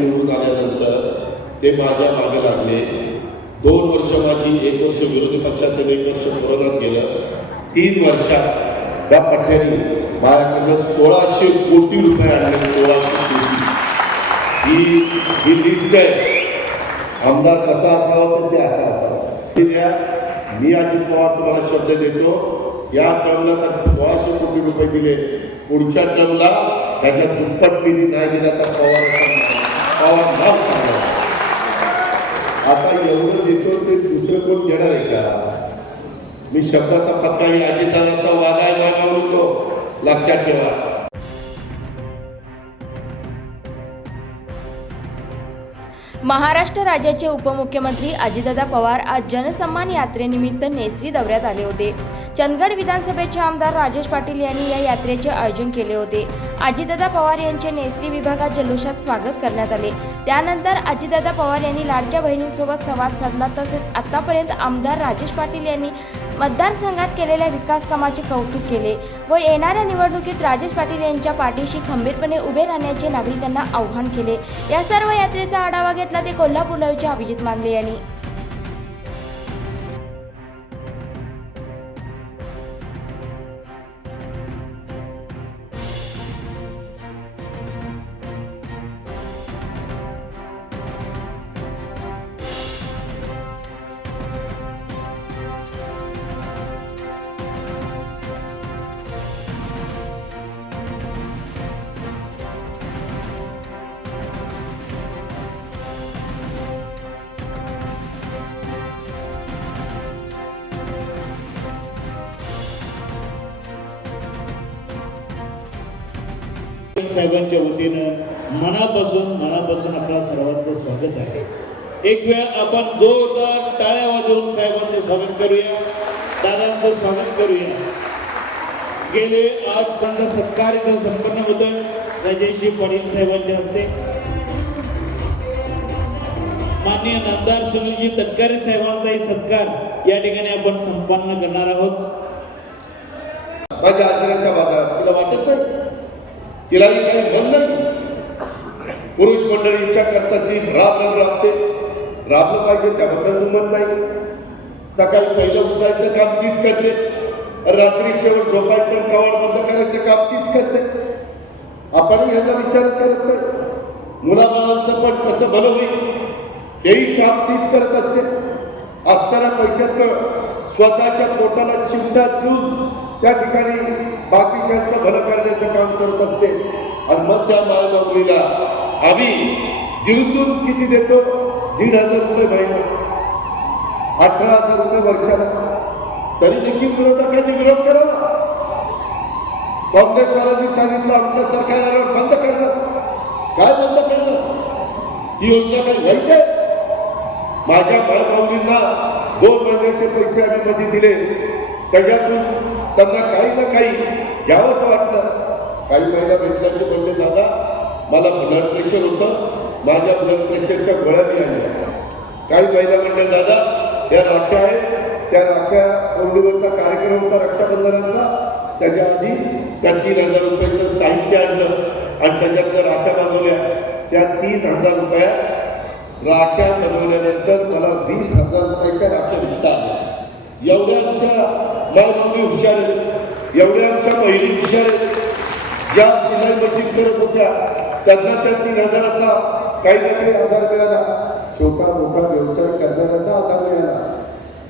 निवडून आल्यानंतर ते माझ्या मागे लागले. दोन वर्ष माझी एक वर्ष विरोधी पक्षात एक वर्ष विरोधात गेलं. तीन वर्षात त्या पठ्याने माझ्याकडनं सोळाशे कोटी रुपये आणले सोळाशे कोटी. ही ही लिस्ट आहे. आमदार कसा असावा तर ते असा असावा. द्या. मी अजित पवार तुम्हाला शब्द देतो. या टर्मला तर सोळाशे कोटी रुपये दिले. पुढच्या टर्मला त्याच्या दुप्पट निधी नाही दिला तर पवार गावात नाव सांगा. आता एवढं देतो ते दुसरं कोण घेणार आहे का? मी शब्दाचा पत्ता ही अजितदाचा वादा आहे माझ्या म्हणतो लक्षात ठेवा. महाराष्ट्र राज्याचे उपमुख्यमंत्री अजितदादा पवार आज जनसन्मान यात्रेनिमित्त नेसरी दौऱ्यात आले होते. चंदगड विधानसभेचे आमदार राजेश पाटील यांनी या यात्रेचे आयोजन केले होते. अजितदादा पवार यांचे नेसरी विभागात जल्लोषात स्वागत करण्यात आले. त्यानंतर अजितदादा पवार यांनी लाडक्या बहिणींसोबत संवाद साधला. तसेच आतापर्यंत आमदार राजेश पाटील यांनी मतदारसंघात केलेल्या विकास कामाचे कौतुक केले व येणाऱ्या निवडणुकीत राजेश पाटील यांच्या पाठीशी खंबीरपणे उभे राहण्याचे नागरिकांना आव्हान केले. या सर्व यात्रेचा आढावा घेतला ते कोल्हापूर लाईव्हचे अभिजित मांगले यांनी. साहेबांच्या वतीनं मनापासून मनापासून आपला सर्वांचं स्वागत आहे. एक वेळ आपण जोरदार टाळ्या वाजवून साहेबांचं स्वागत करूया. दादांचं स्वागत करूया. गेले आज त्यांचा सत्कार इथं संपन्न होतोय. राजेशी पाटील साहेबांच्या हस्ते. माननीय नामदार सुनीलजी तटकरे साहेबांचाही सत्कार या ठिकाणी आपण संपन्न करणार आहोत. माझ्या आजराच्या बाजारात तुला वाटत नाही? तिला मी काही बंद पुरुष मंडळींच्या करता करतात ती राबलं राबते. राबलं पाहिजे त्याबद्दल उमत नाही. सकाळी पहिलं उठायचं काम तीच करते. रात्री शेवट झोपायचं कवाड बंद करायचं काम तीच करते. आपण ह्याचा विचार करत नाही. मुलाबाळांचं पण कसं भलं होईल. हेही काम तीच करत असते. असताना पैशाचं स्वतःच्या पोटाला चिमटा देऊन त्या ठिकाणी बाकीच्यांचं भलं करण्याचं काम करत असते. आणि मग त्या मायबाबलीला आम्ही दिवसून किती देतो? दीड हजार रुपये महिना. अठरा हजार रुपये वर्षाला. तरी देखील विरोधकांनी विरोध करावा काँग्रेसवाल्यांनी सांगितलं आमच्या सरकार बंद करणं. काय बंद करणं? ही योजना काही वाईट माझ्या मायबाबलींना दोन महिन्याचे पैसे आम्ही मध्ये दिले. त्याच्यातून त्यांना काही ना काही घ्यावंच वाटलं. काही महिला भेटल्याचे की म्हणले दादा मला ब्लड प्रेशर होतं. माझ्या ब्लड प्रेशरच्या गोळ्या मी आणल्या. काही महिला म्हणले दादा या राख्या आहेत. त्या राख्या पौर्णिमेचा कार्यक्रम होता रक्षाबंधनाचा. त्याच्या आधी त्या तीन हजार रुपयाचं साहित्य आणलं आणि त्याच्यातल्या राख्या बांधवल्या त्या तीन हजार रुपयात राख्या बनवल्यानंतर मला वीस हजार रुपयाच्या राख्या विकता आल्या एवढ्या आमच्या मायबाबी हुशार आहेत. एवढ्या आमच्या बहिणी हुशार आहेत. ज्या शिलाई मशीन करत होत्या त्यांना त्या तीन हजाराचा काही ना काही आधार मिळाला. छोटा मोठा व्यवसाय करणाऱ्यांना आधार मिळाला.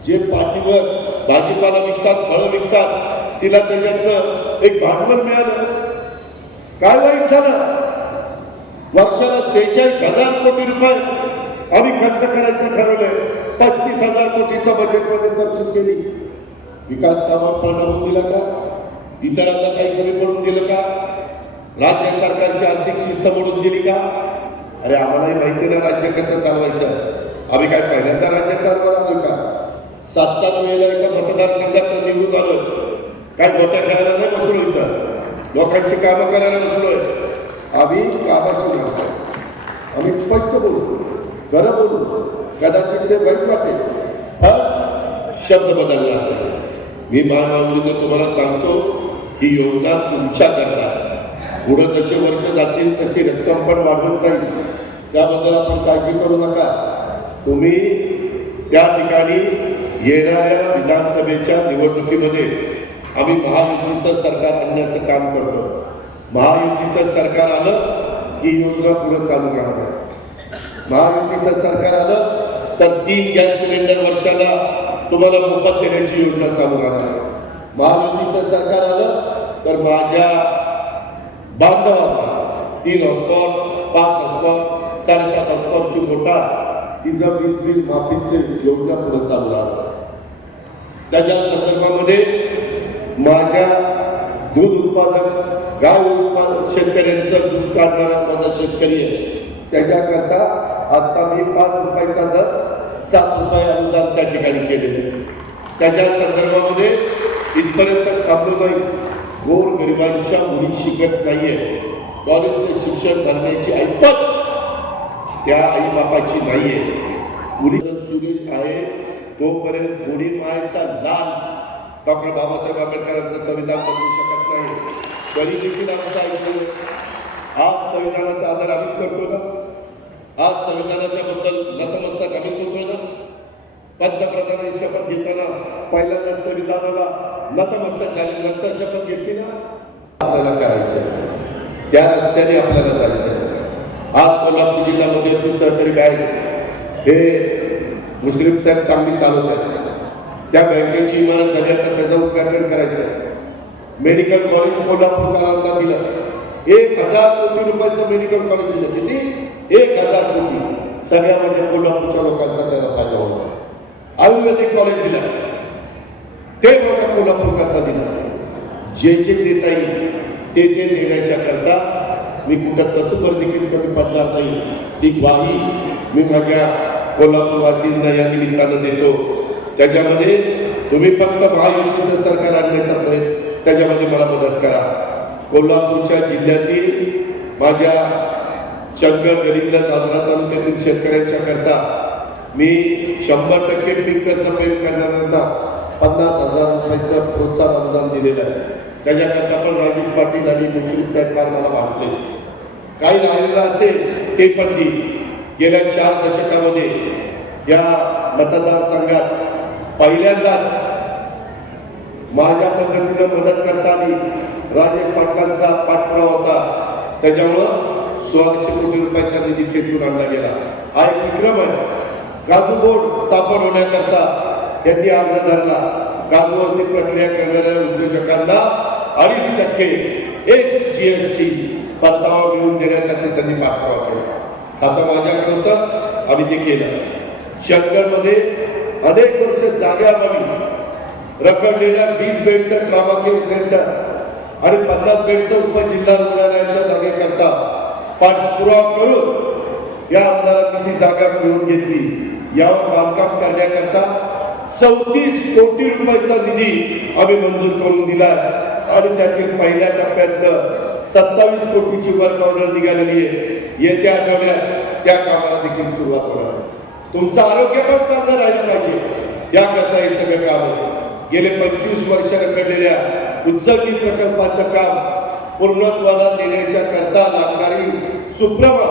जे पाठीवर भाजीपाला विकतात फळं विकतात तिला त्याच्यातलं एक भांडवल मिळालं. काय वाईट झालं. वर्षाला सेहेचाळीस हजार कोटी रुपये आम्ही खर्च करायचं ठरवलंय. पस्तीस हजार कोटीच्या बजेटमध्ये तरतूद केली. विकास कामात परिणाम दिला का? इतरांना काही कमी पडून गेलं का? राज्य सरकारची आर्थिक शिस्त मोडून गेली का? अरे आम्हालाही माहिती ना राज्य कसं चालवायचं. आम्ही काय पहिल्यांदा राज्य चालवणार आलो का? सात सात वेळेला एका मतदारसंघात निवडून आलो. काय मोठ्या करायला नाही बसलो इथं. लोकांची कामं करायला बसलोय. आम्ही कामाची माणसं. आम्ही स्पष्ट बोलतो खरं बोलू कदाचित ते वाईट वाटेल पण शब्द बदलला मी महामानवीने तुम्हाला सांगतो की योगदान तुमच्या करता. पुढे जसे वर्ष जातील तशी रक्कम पण वाढवत जाईल. त्याबद्दल आपण काळजी करू नका. तुम्ही त्या ठिकाणी येणाऱ्या विधानसभेच्या निवडणुकीमध्ये आम्ही महायुतीचं सरकार आणण्याचं काम करतो. महायुतीचं सरकार आलं की योजना पुढे चालू राहणार. महायुतीचं सरकार आलं तर तीन गॅस सिलेंडर वर्षाला तुम्हाला मोफत देण्याची योजना चालू राहणार महायुतीचं सरकार आलं तर माझ्या बांधवांना तीन हॉस्पॉट पाच हॉस्पॉट साडेसात हॉस्पॉटची मोठा तिचं वीज बिल माफीचे योजना पुढे चालू राहणार त्याच्या संदर्भामध्ये माझ्या दूध उत्पादक गाय उत्पादक शेतकऱ्यांचं दूध काढणारा माझा शेतकरी आहे. त्याच्याकरता आता मी पाच रुपयाचा दर सात रुपये अनुदान त्या ठिकाणी केलेले त्याच्या संदर्भामध्ये इथपर्यंत थांबलो नाही. गोर गरिबांच्या मुली शिकत नाहीये. कॉलेजचं शिक्षण करण्याची ऐपत त्या आई बापाची नाहीये. मुली सुरेश आहे तोपर्यंत मुली मायचा लाल डॉक्टर बाबासाहेब आंबेडकरांचं संविधान बदलू शकत नाही. तरी देखील आमचा आज संविधानाचा आदर आम्हीच करतो ना? आज संविधानाच्या बद्दल नतमस्तक आम्ही होतो ना पंतप्रधानांनी शपथ घेताना पहिल्यांदा संविधानाला नतमस्तक झाले नंतर शपथ घेतली ना? आपल्याला करायचं त्या रस्त्याने आपल्याला जायचं आज कोल्हापूर जिल्ह्यामध्ये दुसरं तरी काय? हे मुस्लिम साहेब चांगली चालवत आहेत. त्या बँकेची इमारत झाल्यानंतर त्याचं उद्घाटन करायचं आहे मेडिकल कॉलेज कोल्हापूरकरांना दिलं. एक हजार कोटी रुपयाचं मेडिकल कॉलेज दिलं. किती? एक हजार कोटी सगळ्यामध्ये कोल्हापूरच्या लोकांचा त्याचा फायदा होतो. आयुर्वेदिक कॉलेज दिलं. ते माझ्या कोल्हापूर करता दिलं जे जे देता येईल ते ते देण्याच्या करता मी कुठं तसं पण देखील कमी पडणार नाही. ती ग्वाही मी माझ्या कोल्हापूरवासींना या निमित्तानं देतो. त्याच्यामध्ये तुम्ही फक्त महायुतीचं सरकार आणण्याचा प्रयत्न त्याच्यामध्ये मला मदत करा. कोल्हापूरच्या जिल्ह्यातील माझ्या शंकर गरीबला साजरा तालुक्यातील शेतकऱ्यांच्या करता मी शंभर टक्के पीक कर्ज पेड करणाऱ्यांना पन्नास हजार रुपयाचं प्रोत्साहन अनुदान दिलेलं आहे. त्याच्याकरता पण राजेश पाटील आणि मुख्यमंत्री सरकार मला मागते काही राहिलेलं असेल ते पण दी गेल्या चार दशकामध्ये या मतदारसंघात पहिल्यांदाच माझ्या पद्धतीनं मदत करता राजेश पाटलांचा पाठपुरावा होता. त्याच्यामुळं सोळाशे कोटी रुपयाचा निधी खेचून आणला गेला. हा एक विक्रम आहे. काजू बोर्ड स्थापन होण्याकरता यांनी अर्ज धरला. काजूवरती प्रक्रिया करणाऱ्या उद्योजकांना अडीच टक्के एक टी परतावा मिळवून देण्यासाठी त्यांनी पाठपुरावा केला. आता माझ्याकडे होतं. आम्ही ते केलं. शंकरमध्ये अनेक वर्ष जाग्याभावी रखडलेल्या वीस बेडचं ट्रॉमा केअर सेंटर आणि पन्नास बेडचं उपजिल्हा रुग्णालयाच्या जागेकरता पाठपुरावा करून या आमदारात ती जागा मिळवून घेतली यावर बांधकाम करण्याकरता चौतीस कोटी रुपयाचा निधी आम्ही मंजूर करून दिला आणि त्यातील पहिल्या टप्प्यातलं सत्तावीस कोटीची वर्क ऑर्डर निघालेली आहे. येत्या आठवड्यात त्या कामाला देखील सुरुवात होणार तुमचं आरोग्य पण चांगलं राहिलं पाहिजे. याकरता हे सगळं काम आहे. गेले पंचवीस वर्ष रखडलेल्या उच्च प्रकल्पाचं काम पूर्णत्वाला देण्याच्या करता लागणारी सुप्रमा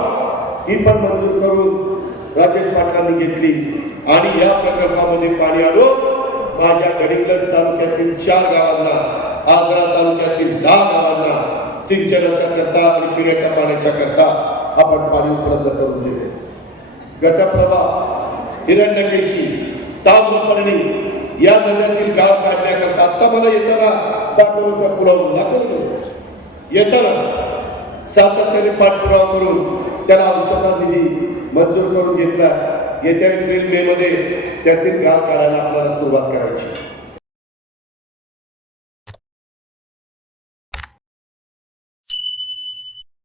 ही पण मंजूर करून राजेश पाटलांनी घेतली. आणि या प्रकल्पामध्ये पाणी आणून माझ्या गडिंगज तालुक्यातील चार गावांना आजरा तालुक्यातील दहा गावांना सिंचनाच्या करता आणि पिण्याच्या पाण्याच्या करता आपण पाणी उपलब्ध करून दिले गटप्रभा हिरण्यकेशी तामपर्णी या नद्यातील गाव काढण्याकरता आता मला येताना दाखवून त्या पुरावून दाखवलं येताना सातत्याने पाठपुरावा करून त्याला औषधा निधी मंजूर करून घेतला. येत्या एप्रिल मे मध्ये त्यातील गाव काढायला आपल्याला सुरुवात करायची.